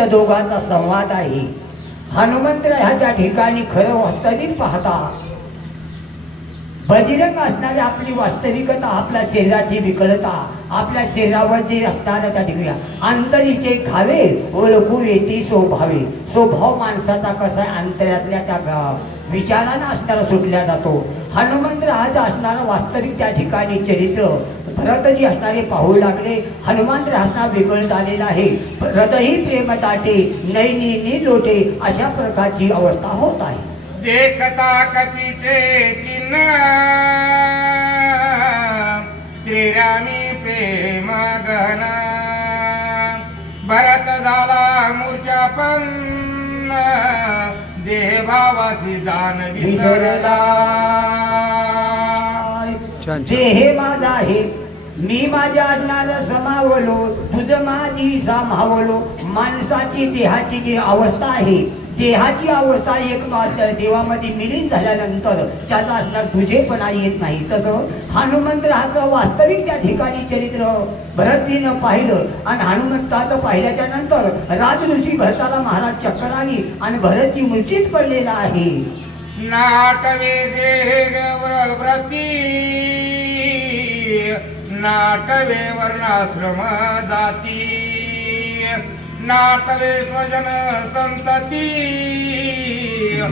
दोघांचा संवाद आहे. हनुमंत ह्या त्या ठिकाणी खरं वास्तविक पाहता बजरंग असणारी आपली वास्तविकता, आपल्या शरीराची विकलता, आपल्या शरीरावर जे असणाऱ्या त्या ठिकाणी अंतरीचे खावे ओळखू येते स्वभावे. स्वभाव माणसाचा कसा आहे, अंतरातल्या त्या विचारानं असणारा सुटल्या जातो. हनुमंत राहायचं असणारं वास्तविक त्या ठिकाणी चरित्र भरतजी असणारे पाहू लागले. हनुमंत असणार वेगळत आलेला आहे. हृदयी प्रेम दाटे नैनी नी लोटे अशा प्रकारची अवस्था होत आहे. देखता कपीचे चिन्ह श्रीरामी प्रेम गहन भरत झाला मूर्छा पण देह भावासी जाण विसरला. देह माझा आहे मी माझ्या आज्ञाला समावलो तुझ माझी सामावलो. माणसाची देहाची जी अवस्था आहे देहाची अवस्था एक मात्र देवामध्ये मिलीन झाल्यानंतर त्याचा असणार तुझेपणा येत नाही. तसं हनुमंत राहाचं वास्तविक त्या ठिकाणी चरित्र भरतजीनं पाहिलं आणि हनुमंताचं पाहिल्याच्या नंतर राजऋषी भरताला महाराज चक्कर आली आणि भरतजी मूर्छित पडलेला आहे. नाटवे देह व्रती नाटवे वर्णाश्रम जाती नाटवे स्वजन संतती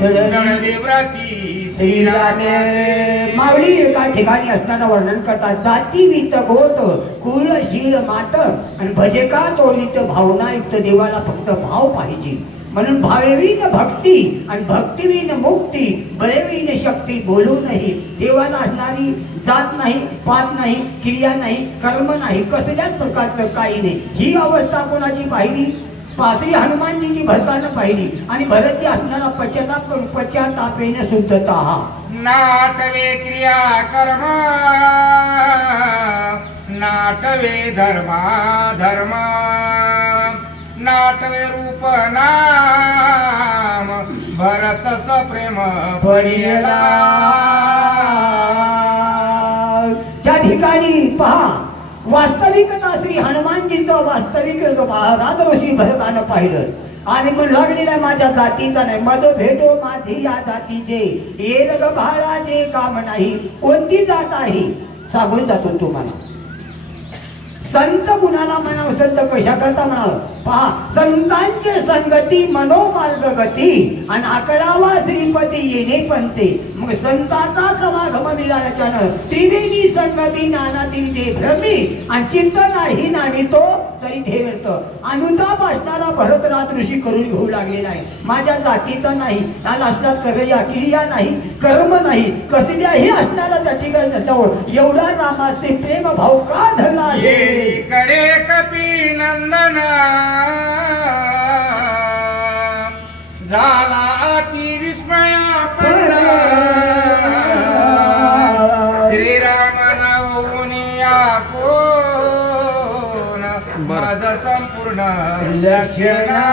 जळली व्रती श्रीरामे. मावळी एका ठिकाणी असताना वर्णन करतात. जाती वित गोत कुळ शीळ मात आणि भजे का तोलित भावना युक्त. देवाला फक्त भाव पाहिजे म्हणून भावेवीन भक्ती आणि भक्तिवीन मुक्ती बळेवीन शक्ती बोलू नाही. देवाला असणारी जात नाही पात नाही क्रिया नाही कर्म नाही कसल्याच प्रकारचं काही नाही. ही अवस्था कोणाची पाहिली पात्री हनुमानजीची भरतानं पाहिली आणि भरतजी असणारा पश्चाताप करून पश्चातापेने शुद्धता. नाटवे क्रिया कर्म नाटवे धर्मा धर्म नाटवे रूप नाम भरतस प्रेम पडिला. त्या ठिकाणी पहा वास्तविकता श्री हनुमानजीचं वास्तविक राजऋषी भरतानं पाहिलं आणि मग लागलेला माझ्या जातीचा नाही मध भेटो माझी या जातीचे येल ग भाळाचे काम नाही. कोणती जात आहे सांगून जातो तुम्हाला. संत गुणाला म्हणावं संत कशा करता म्हणावं पहा. संतांचे संगती मनोमार्ग गती आणि आकडावा श्रीपती येणे पंते. मग संताचा समागम मिळाल्याच्यानं त्रिवेणी संगती नाना तिथे भ्रमी आणि चित्त नाही नावी तो तरी धेवत. अनुताप असणारा भरतराज ऋषी करून घेऊ लागलेला आहे. माझ्या जातीचा नाही त्याला असणार क्रिया नाही कर्म नाही कसल्याही असणारा त्या ठिकाणी नसल्यावर एवढा नामाचे प्रेम भाव का धरला आहे. कडे कपी नंदन झाला अति विस्मया पडला श्रीराम नवनिया कोण माझं संपूर्ण लक्षणा.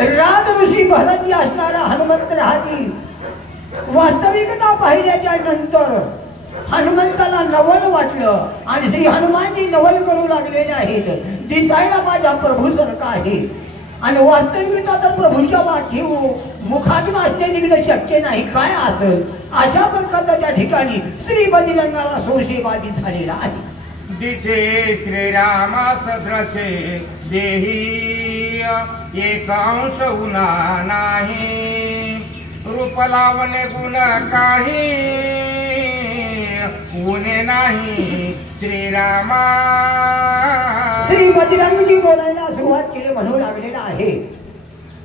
राजऋषी भरतजी असणारा हनुमंत राहाची वास्तविकता पाहिल्याच्या नंतर हनुमंताला नवल वाटलं आणि श्री हनुमानजी नवल करू लागलेले आहेत. दिसायला माझ्या प्रभू सारखा आहे आणि वास्तविकता तर प्रभूच्या वाटी मुखातून असणे निघणं शक्य नाही. काय असेल अशा प्रकारचा त्या ठिकाणी श्री बजरंगाला सोशेबादी झालेला आहे. दिसे श्रीरामा सदृशे देही एक अंश उना नाही रूप लावणे गुण काही उने नाही श्रीरामा. श्री बजरंगजी बोलायला सुरुवात केली म्हणू लागलेला आहे.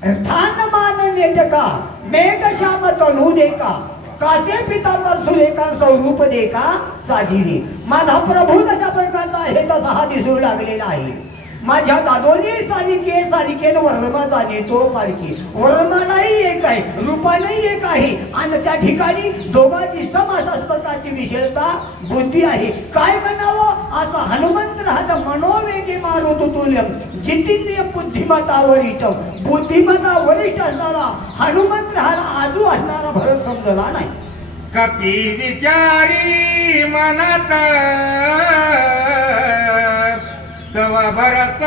स्थान मान नेटका मेघ श्याम तनू देका कासे पितांबर सुरेखा स्वरूप देका साजिनी. माझा प्रभू तशा प्रकारचा आहे तसा हा दिसू लागलेला आहे. माझ्या दादोनी सालिकेन वर्मा जाणे तो पारखी. वर्मालाही एक आहे रूपालाही एक आहे आणि त्या ठिकाणी दोघांची समासास प्रकारची विशेषता बुद्धी आहे. काय म्हणावं असा हनुमंत राहता मनोवेगे मारुत तुल्यम जितेंद्रिय बुद्धिमत्ता वरिष्ठ. बुद्धिमत्ता वरिष्ठ असणारा हनुमंत राहायला आजू असणारा भरत समजला नाही. कपी विचारी मनात तव भरत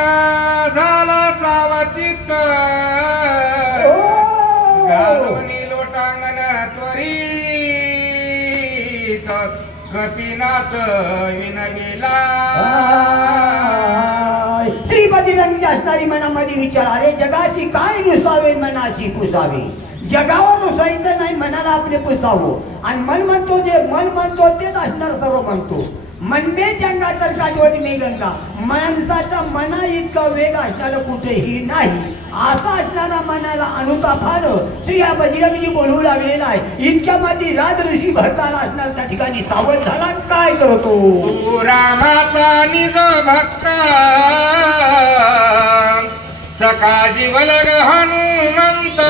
झाला सावचित घालूनी लोटांगण त्वरित कपिनाथ विनविला. श्रीपती रंगी असणारी मनामध्ये विचार आले जगाशी काय रुसावे मनाशी पुसावे. जगावर रुसायचं नाही मनाला आपले पुसावं आणि मन म्हणतो जे मन म्हणतो तेच असणार सर्व म्हणतो. मनमे चंगा तर काजवडी मी गंगा. माणसाचा मना इतका वेग असणारं कुठेही नाही. असा असणारा मनाला अनुताप आलं. श्री या बजरंगजी बोलू लागलेला आहे. इतक्यामध्ये राज ऋषी भरताला असणार त्या ठिकाणी सावध झाला. काय करतो रामाचा निज भक्त सखा जीवलग हनुमंत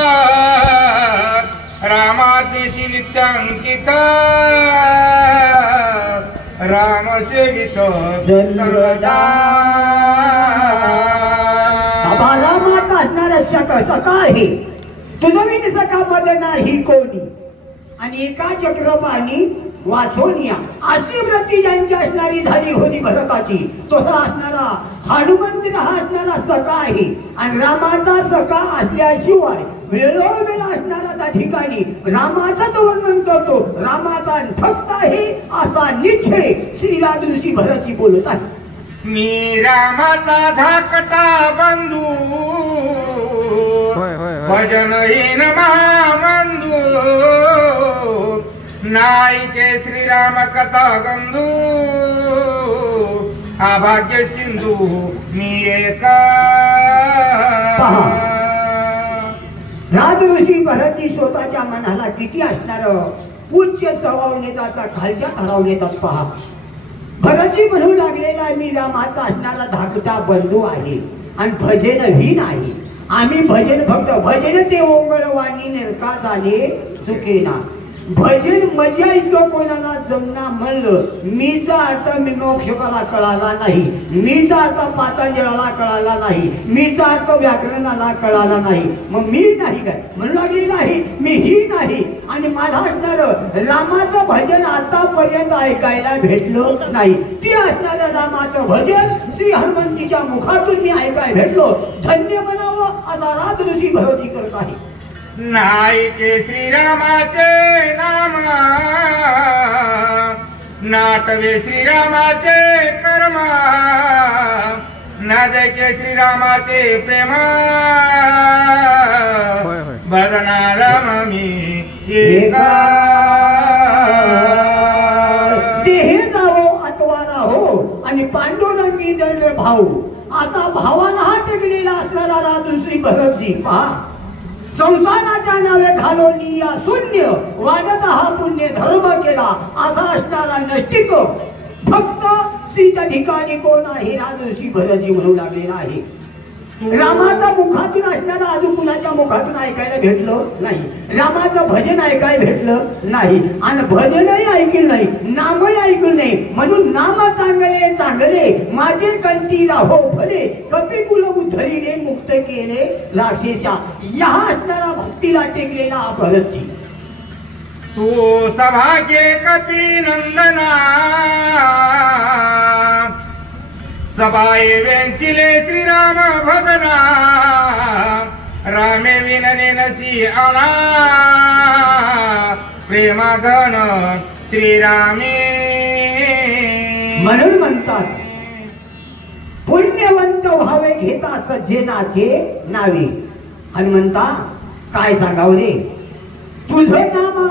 रामादेशी नित्यांकित राम सेवित सर्वदा. रामाचा असणारा सखा आहे. तुझं सखामध्ये नाही कोणी आणि एका चक्रपाणी वाचोनिया अशी वृत्ती ज्यांची असणारी झाली होती भरताची. तसा असणारा हनुमंत हा असणारा सखा आहे आणि रामाचा सखा असल्याशिवाय वेळोवेळ असणारा त्या ठिकाणी रामाचाच वर्णन करतो. रामाचा भक्त आहे असा निश्चय श्रीराज ऋषी भरतजी बोलत आहे. मी रामाचा धाकटा बंधू भजनहीन महाबंधू नाईके श्रीराम कथा गंधू अभाग्य सिंधू मी एका. राज ऋषी भरतजी स्वतःच्या मनाला किती असणार उच्च स्वभाव नेतात खालच्या ठराव नेतात. पहा भरतजी म्हणू लागलेला मी रामाचा असणारा धाकटा बंधू आहे आणि भजन ही नाही. आम्ही भजन फक्त भजन ते ओंगळवाणी निरका झाले चुकेना. भजन मजा इतकं कोणाला जमना म्हणलं. मीचा अर्थ मीमांसकाला कळाला नाही. मीचा अर्थ पातंजळाला कळाला नाही. मीचा अर्थ व्याकरणाला कळाला नाही. मग मी नाही काय म्हणू लागली नाही. मी ही नाही आणि मला असणार रामाचं भजन आतापर्यंत ऐकायला भेटलं नाही. ती असणारं रामाचं भजन श्री हनुमंतीच्या मुखातून मी ऐकाय भेटलो. धन्य म्हणावं असा राज ऋषी भरतजी करत आहे. नाईके श्रीरामाचे नाम नाटवे श्रीरामाचे कर्म नादके श्रीरामाचे प्रेम भजना राम मी एका. देहे जावो अतवारा हो आणि पांडुरंगी दंड भाऊ असा भावाला हा टेकलेला असणारा राज ऋषी भरतजी. पहा संसाराच्या नावे घालोनी या शून्य वाढत हा पुण्य धर्म केला असा असणारा नष्टिक भक्त श्रीच्या ठिकाणी कोण आहे राज ऋषी भरतजी म्हणू लागलेला आहे. रामाचा मुखातून असणारा अजून कुणाच्या मुखातून ऐकायला भेटलं नाही. रामाचं भजन ऐकायला भेटलं नाही आणि भजनही ऐकलं नाही. नामही ऐकलं नाही. म्हणून नाम चांगले चांगले माझे कंठीला हो भले कपिकुल उद्धरीने मुक्त केले राक्षसा. या असणारा भक्तीला टेकलेला हा भरतजी. तू सभाग्य कपी नंदना सभाये वेंचिले श्रीराम भजना रामे विनने नसी आला प्रेमाघन श्रीरामे. म्हणून म्हणतात पुण्यवंत व्हावे घेता सज्जनाचे नावे. हनुमंता काय सांगावं रे. तुझं नाम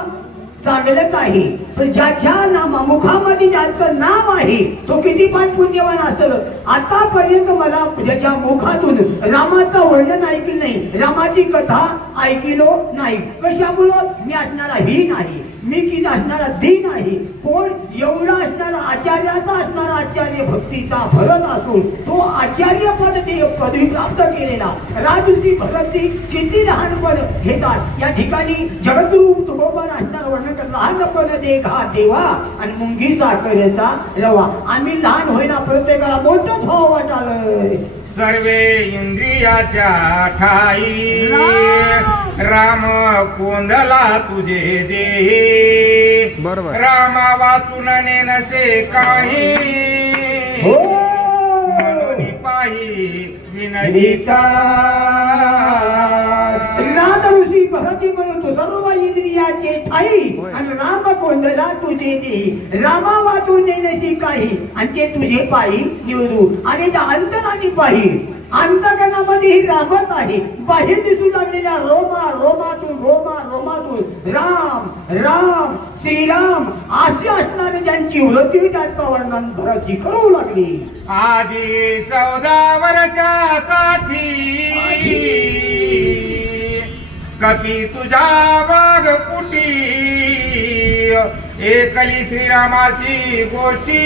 चांगलंच आहे पण ज्याच्या मुखामध्ये ज्याचं नाव आहे तो किती पण पुण्यवान असेल. आतापर्यंत मला ज्याच्या मुखातून रामाचं वर्णन ऐकलं नाही. रामाची कथा ऐकलो नाही. कशामुळं मी असणारा ही नाही. मी किती असणारा दिन आहे. कोण एवढा असणारा आचार्याचा असणारा आचार्य भक्तीचा भरत असून तो आचार्य पद ते पदवी प्राप्त केलेला राज ऋषी भरतजी किती लहानपण घेतात. या ठिकाणी जगद्गुरु तुकोबाला असणारा वर्णन करतात. लहानपण दे घा देवा आणि मुंगीचा करता रवा. आम्ही लहान होईना प्रत्येकाला मोठंच व्हावं वाटालं. सर्वे इंद्रियाच्या ठाई राम कोंदला तुझे देही रामा वाचून नेनसे काही म्हणून पाही विनविता राम ऋषी भरती म्हणतो सर्व इंद्रियाचे ठाई आणि राम कोंदला तुझे देही रामा वाचून देण्याची काही आणि ते तुझे पायी निवडू आणि त्या अंतराने पाही अंतकरणामध्ये रामच आहे बाहेर दिसू लागलेल्या रोमातून राम राम श्रीराम असे असणारे ज्यांची वृत्ती त्याचं वर्णन भरती करू लागली. आजी 14 वर्षासाठी कपी तुझ्या वाघपुटी एकली श्रीरामाची गोष्टी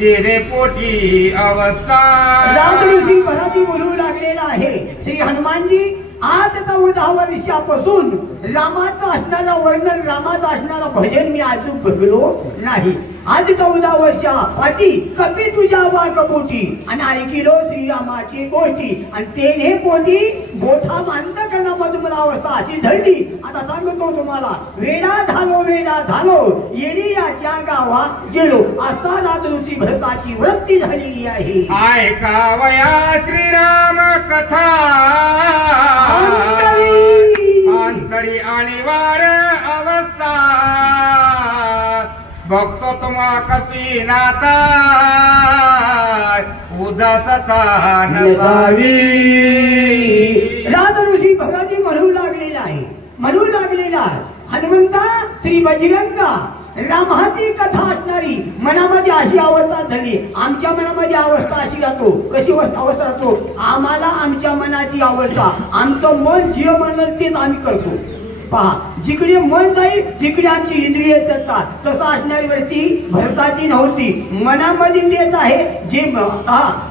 तेरे पोटी अवस्था. राम ऋषी भरती बोलू लागलेला आहे. श्री हनुमानजी आज 14 वर्षापासून रामाचं असणारं वर्णन रामाचं असणारं भजन मी अजून बघलो नाही. आज 14 वर्षापाठी कपी तुझ्या वाघपोटी आणि ऐकिलो श्रीरामाची गोष्टी आणि तेने पोटी गोठा अंतकरणामध्ये मला अवस्था अशी झडली. आता सांगतो तुम्हाला वेडा झालो येणीयाच्या गावा गेलो असा राम ऋषी भरताची वृत्ती झालेली आहे. ऐकावया श्रीराम कथा अंतरी आणि वार अवस्था भक्त तुम्हा कपी नाता उदासता नसावी. राम ऋषी भरती म्हणू लागलेला हनुमंता श्री बजरंगा रामाची कथा असणारी मनामध्ये अशी अवस्था झाली. आमच्या मनामध्ये अवस्था अशी राहतो. कशी अवस्था राहतो आम्हाला आमच्या मनाची अवस्था आमचं मन जे म्हणेल तेच आम्ही करतो. पहा जिकडे मन जाईल तिकडे आमची इंद्रिय जातात. तसं असणारी वृत्ती भरताची नव्हती. मनामध्ये तेच आहे जे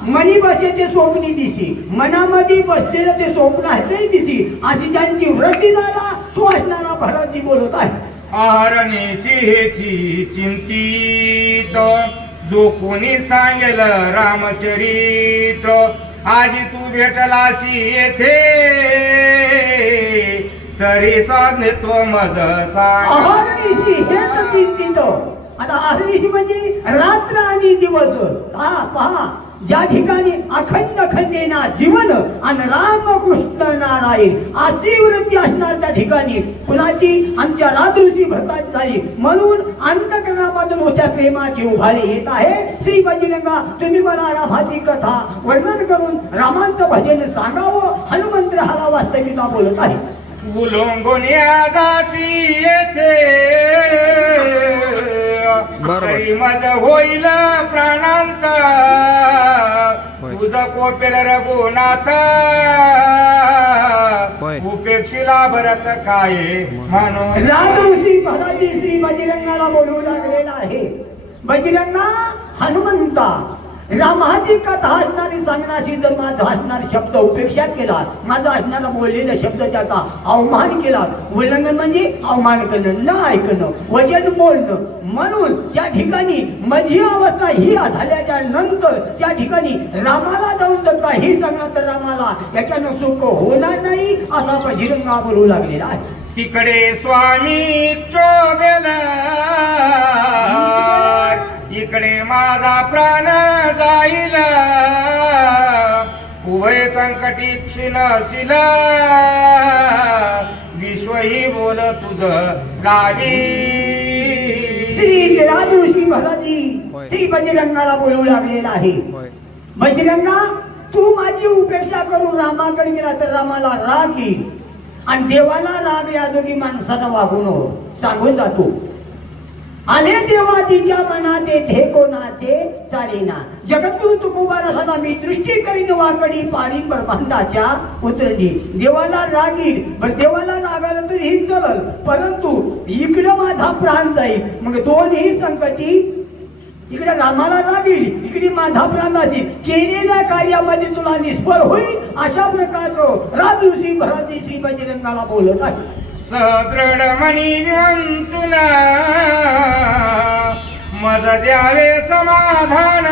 मनी बसे ते स्वप्नी दिसी मनामध्ये बसलेलं ते स्वप्न आहे ते दिसी अशी ज्यांची वृत्ती झाला तो असणारा भरतजी बोलत आहे. अरणेची चिंतित जो कोणी सांगेल रामचरित्र आजी तू भेटलाशी येथे तरी साधत्व मज अहर्निशी हेच चिंतित. आता अहर्निशी म्हणजे रात्र आणि दिवस. पहा ज्या ठिकाणी अखंड खंडेना जीवन आणि रामकृष्ण नारायण अशी वृत्ती असणार त्या ठिकाणी कुणाची आमच्या राम ऋषी भरताची झाली. म्हणून अंतकरणामधून मोठ्या प्रेमाची उभाळे येत आहे. श्री बजरंगा तुम्ही मला रामाची कथा वर्णन करून रामांचं भजन सांगावं. हनुमंत राहाला वास्तविकता बोलत आहे. उलोंगोन्या जासी येथे तरी मज होईल प्राणांत तुझ कोपेल रघुनाथ उपेक्षिला भरत काय म्हणून. राम ऋषी भरती श्री बजरंगाला बोलू लागलेला आहे. बजरंगा हनुमंता रामाची कथा असणारी सांगण्याची जर माझा असणारा शब्द उपेक्षा केला माझा असणारा बोललेला शब्द त्याचा अवमान केला. उल्लंघन म्हणजे अवमान करणं न ऐकणं वचन बोलणं. म्हणून त्या ठिकाणी माझी अवस्था ही झाल्याच्या नंतर त्या ठिकाणी रामाला जाऊन जर काही सांगणार तर रामाला याच्यानं सुख होणार नाही असा बजरंगा बोलू लागलेला आहे. तिकडे स्वामी चोगेला इकडे माझा प्राण जाईल उभय संकटी क्षीणशील विश्वही बोल तुझ लावी. श्री राम ऋषी भरती श्री बजरंगाला बोलू लागलेला आहे. बजरंगा तू माझी उपेक्षा करून रामाकडे गेला तर रामाला राग येईल आणि देवाला राग या दोघी माणसाला वागून सांगून जातो. आले देवा तिच्या मनात येथे कोणाचे चालेना जगद्गुरु तुकोबारा सदा मी दृष्टी करीन वाकडी पाडीन ब्रह्मांडाच्या उतरणी. देवाला राग येईल पण देवाला रागाला तर ही चलल परंतु इकडं माझा प्राण जाईल. मग दोन्ही संकटी इकडे रामाला लागेल इकडे माझा प्राण जाईल. केलेल्या कार्यामध्ये तुला निष्फळ होईल अशा प्रकारचं राम ऋषी भरती श्री बजरंगाला बोलत आहे. सदृढ मनी विंचून मज द्यावे समाधान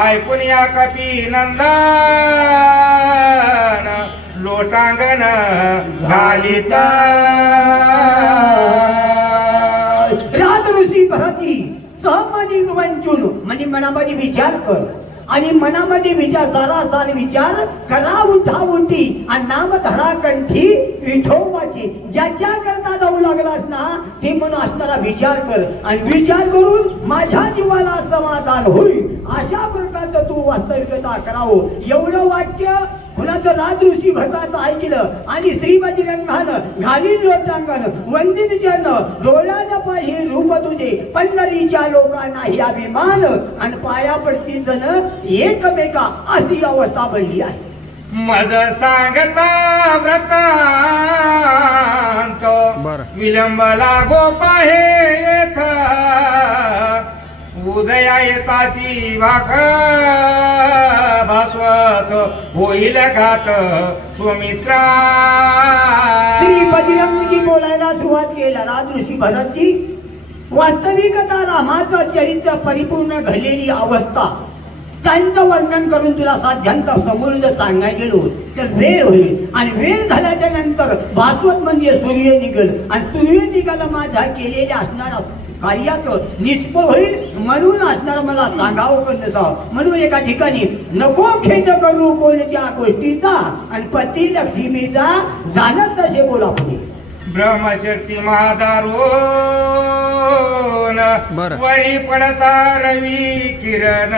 ऐकून या कपी नंदन लोटांगण घालिता. राम ऋषी भरती सहमनी वंचून म्हणजे मनामध्ये विचार कर आणि मनामध्ये विचार सारासार विचार करा उठा उठी आणि नाम धरा कंठी विठोबाची ज्याच्या करता जाऊ लागलास ना ते म्हणून असणारा विचार कर आणि विचार करून माझ्या जीवाला समाधान होईल अशा प्रकारचं तू वास्तविकता करावं एवढं वाक्य कुणाचं राज ऋषी भरताचं ऐकलं आणि श्री बजरंगानं घालील लोटांगण वंदित चरण डोळ्यानं पाहि रूप तुझे पंढरीच्या लोकांनाही अभिमान आणि पाया पडती जण एकमेका अशी अवस्था बनली आहे मज सांगता व्रतांत विलंब लागो पाहे येथ उदया येताची भाक भास्वत होईल घात सुमित्रा श्री बजरंगजी बोलायला सुरुवात केला राज ऋषी भरतजी वास्तविकता रामाचं चरित्र परिपूर्ण घडलेली अवस्था त्यांचं वर्णन करून तुला साध्यांत समोर जर सांगायला गेलो तर वेळ होईल आणि वेळ झाल्याच्या नंतर भास्वत म्हणजे सूर्य निघल आणि सूर्य निघाला माझ्या केलेल्या असणारा कार्याचं निष्फळ होईल म्हणून असणार मला सांगावं पण नसावं म्हणून एका ठिकाणी नको खेद करू कोणत्या गोष्टीचा आणि पती लक्ष्मीचा जाणत तसे बोला पुढे ब्रह्मशक्ती महादारोन वरी पडता रवी किरण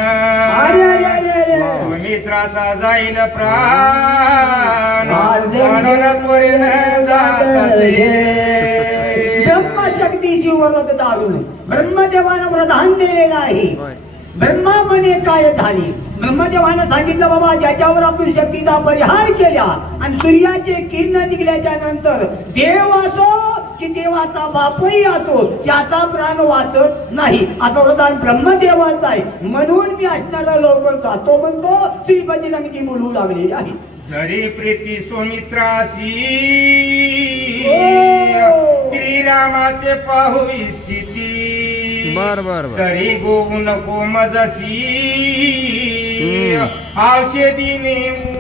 सुमित्राचा जाईल प्राण ब्रह्मशक्तीची वरद दारून ब्रह्मदेवानं प्रधान दिलेला आहे ब्रह्मा म्हणे काय झाली ब्रह्मदेवानं सांगितलं बाबा ज्याच्यावर आपण शक्तीचा परिहार केला आणि सूर्याचे किरण निघल्याच्या नंतर देव असो की देवाचा बापही असो त्याचा प्राण वाचत नाही असं वरदान ब्रह्मदेवाचं आहे म्हणून मी असणारा लवकर जातो म्हणतो श्री बजरंगजी बोलू लागलेले आहे जरी प्रीती सुमित्राशी श्रीरामाचे पाहू इच्छिती तरी गोवू नको मजसी औषधी नेऊ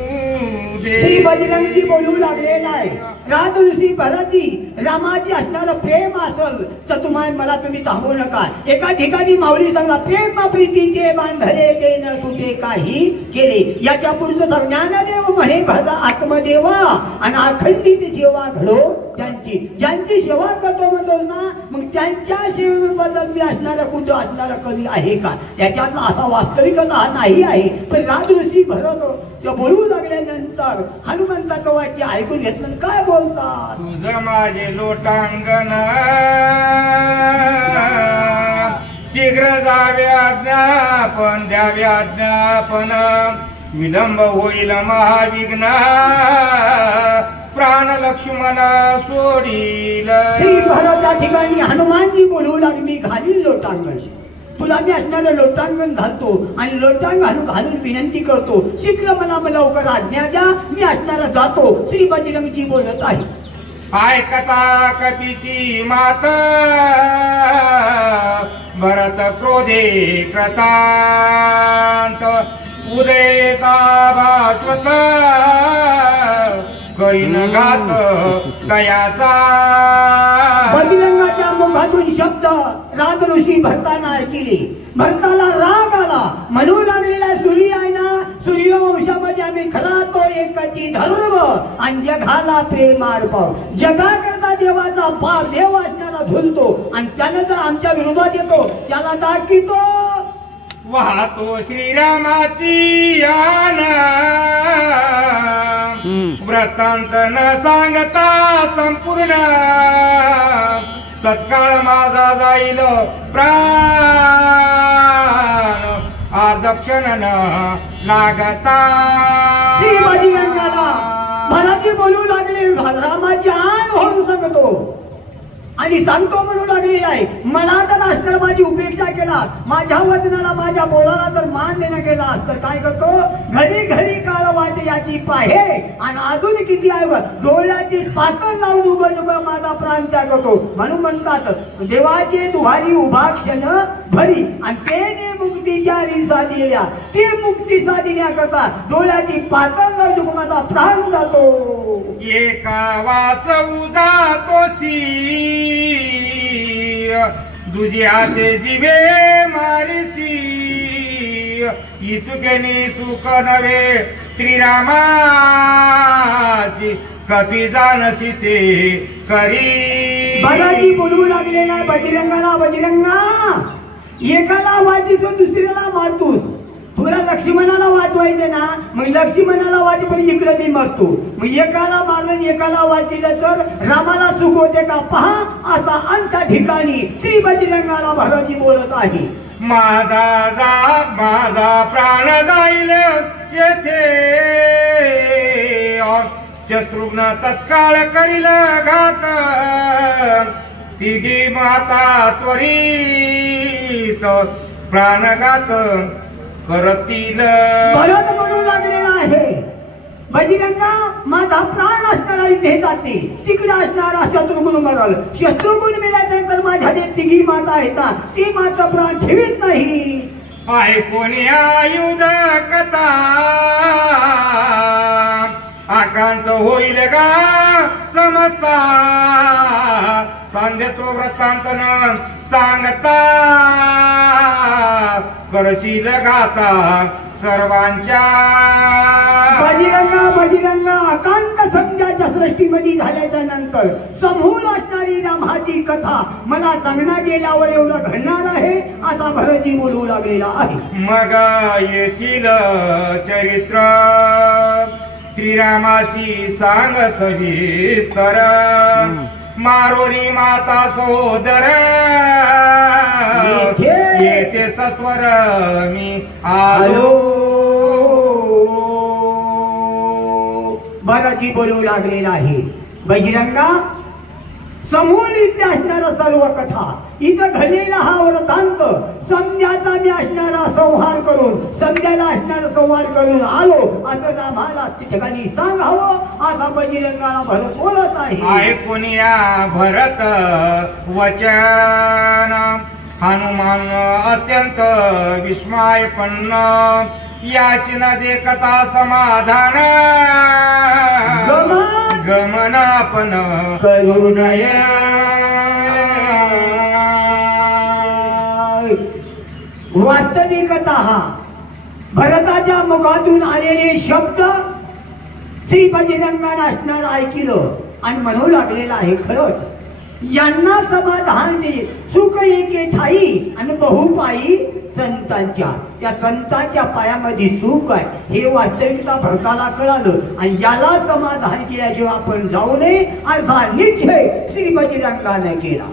दे श्री बजरंगजी बोलू लागलेला आहे राज ऋषी भरतजी रामाची असणारं प्रेम असल तर मला तुम्ही थांबवू नका एका ठिकाणी माऊली सांगा प्रेम प्रीतीचे बांधले ते न सुटे काही केले याच्या पुढचं ज्ञानदेव म्हणे भजा आत्मदेवा आणि अखंडित सेवा घडो त्यांची ज्यांची सेवा करतो म्हणतो ना मग त्यांच्या सेवेबद्दल मी असणारा कुठं असणारा कवी आहे का त्याच्यातला असा वास्तविकता नाही आहे पण राज ऋषी भरत बोलू लागल्यानंतर हनुमंताचं वाक्य ऐकून घेतलं काय बोलतात तुझं माझे लोटांगण शीघ्र जावे आज्ञापन द्यावे आज्ञापन विलंब होईल महाविघ्न प्राण लक्ष्मण सोडील श्री भरता ठिकाणी हनुमानजी बोलू लागले मी घालील लोटांगण तुला मी असणारं लोटांगण घालतो आणि लोटांगण घालून विनंती करतो शीघ्र मला लवकर आज्ञा द्या मी असणारा जातो श्री बजरंगजी बोलत आहे ऐकता कपीची मात भरत क्रोधे कृतांत उदयता भास्वत करीन घात दयाचा बजरंगाच्या मुखातून शब्द राज ऋषी भरताना ऐकले भरताला राग आला म्हणू लागलेला सूर्य आहे ना सूर्यवंशामध्ये आम्ही खरा तो एकाची धर्म आणि जगाला प्रेमार्प जगाकरता देवाचा पार देव असणारा झुलतो आणि त्यानं जर आमच्या विरोधात येतो त्याला दाखवितो वाहतो श्रीरामाची यान व्रतांत न सांगता संपूर्ण तत्काळ माझा जाईल प्राण आदक्षण न लागता श्री बजरंगाला भरतजी बोलू लागले रामाची आण होऊन सांगतो आणि सांगतो म्हणू लागलेला आहे मला तर असणार माझी उपेक्षा केला माझ्या वचनाला माझ्या बोलाला जर मान देण्यात गेला तर काय करतो घडी घडी काळ वाट याची पाहे आणि अजून किती आहे डोळ्याची पातळ लावून उघड माझा प्राण त्याग करतो म्हणून म्हणतात देवाचे दुहारी उभा क्षण भरी आणि तेने मुक्तीच्या रिसा दिल्या ती मुक्ती साधिण्याकरता डोळ्याची पातळ लावून माझा प्राण जातो एका वाचवू जातोसी दुजियाचे जीवे मारिसी इतुकेनी सुख नव्हे श्रीरामाची कपी जानसी ते करी. बालाजी बोलू लागलेला बजरंगाला, बजरंगा एकाला वाचीस दुसऱ्याला मारतोस. तुला लक्ष्मणाला वाचवायचं ना, मग लक्ष्मणाला वाच पण इकडे मी मरतो. मग एकाला मारलं एकाला वाचिलं तर रामाला सुख होते का पहा. असा अंत ठिकाणी श्री बजरंगाला भरती बोलत आहे. माझा प्राण जाईल येथे शत्रुघ्न तत्काळ करील घात. तिघी माता त्वरित प्राणघात करतील. भरत म्हणू लागलेला आहे बजरंगा माझा प्राण असणारा इथे जाते, तिकडे असणारा शत्रुघ्न मरल. शत्रुघ्न मेल्यानंतर माझ्या जे तिघी माता आहेत ना, ती माता प्राण ठेवीत नाही. आहे कोणी आयुध कथा आकांत होईल का समजता. सांगतो वृत्तांत न सांगता करशील घाता सर्वांच्या. बजरंगा बजरंगा अकांत समजाच्या सृष्टीमध्ये झाल्याच्या नंतर समूळ असणारी रामाची कथा मला सांगण्यात गेल्यावर एवढं घडणार आहे असा भरतजी बोलू लागलेला आहे. मग येथील चरित्र श्रीरामाची सांग सविस्तर. मारोरी माता सहोदर येथे सत्वर मी आलो. भरतजी बोलू लागलेला आहे बजरंगा समूळ इथे असणारा सर्व कथा इथं घडलेला हा वृत्तांत समजाचा मी असणारा संहार करून समजाला असणारा संहार करून आलो असं आम्हाला त्या ठिकाणी सांगावं असा बजरंगाला भरत बोलत आहे. ऐकून या भरत वचन हनुमान अत्यंत विस्मयपन्न. याशी न देखता समाधान गमनापन करू नये. वास्तविकता भरताच्या मुखातून आलेले शब्द श्री बजरंगाने असणार ऐकलं आणि म्हणू लागलेला आहे खरंच यांना समाधान दे सुख एके ठाई आणि बहुपायी संतांच्या. त्या संतांच्या पायामध्ये सुख आहे हे वास्तविकता भरताला कळालं आणि याला समाधान केल्याशिवाय आपण जाऊ नये असा निश्चय श्री बजरंगाने केला.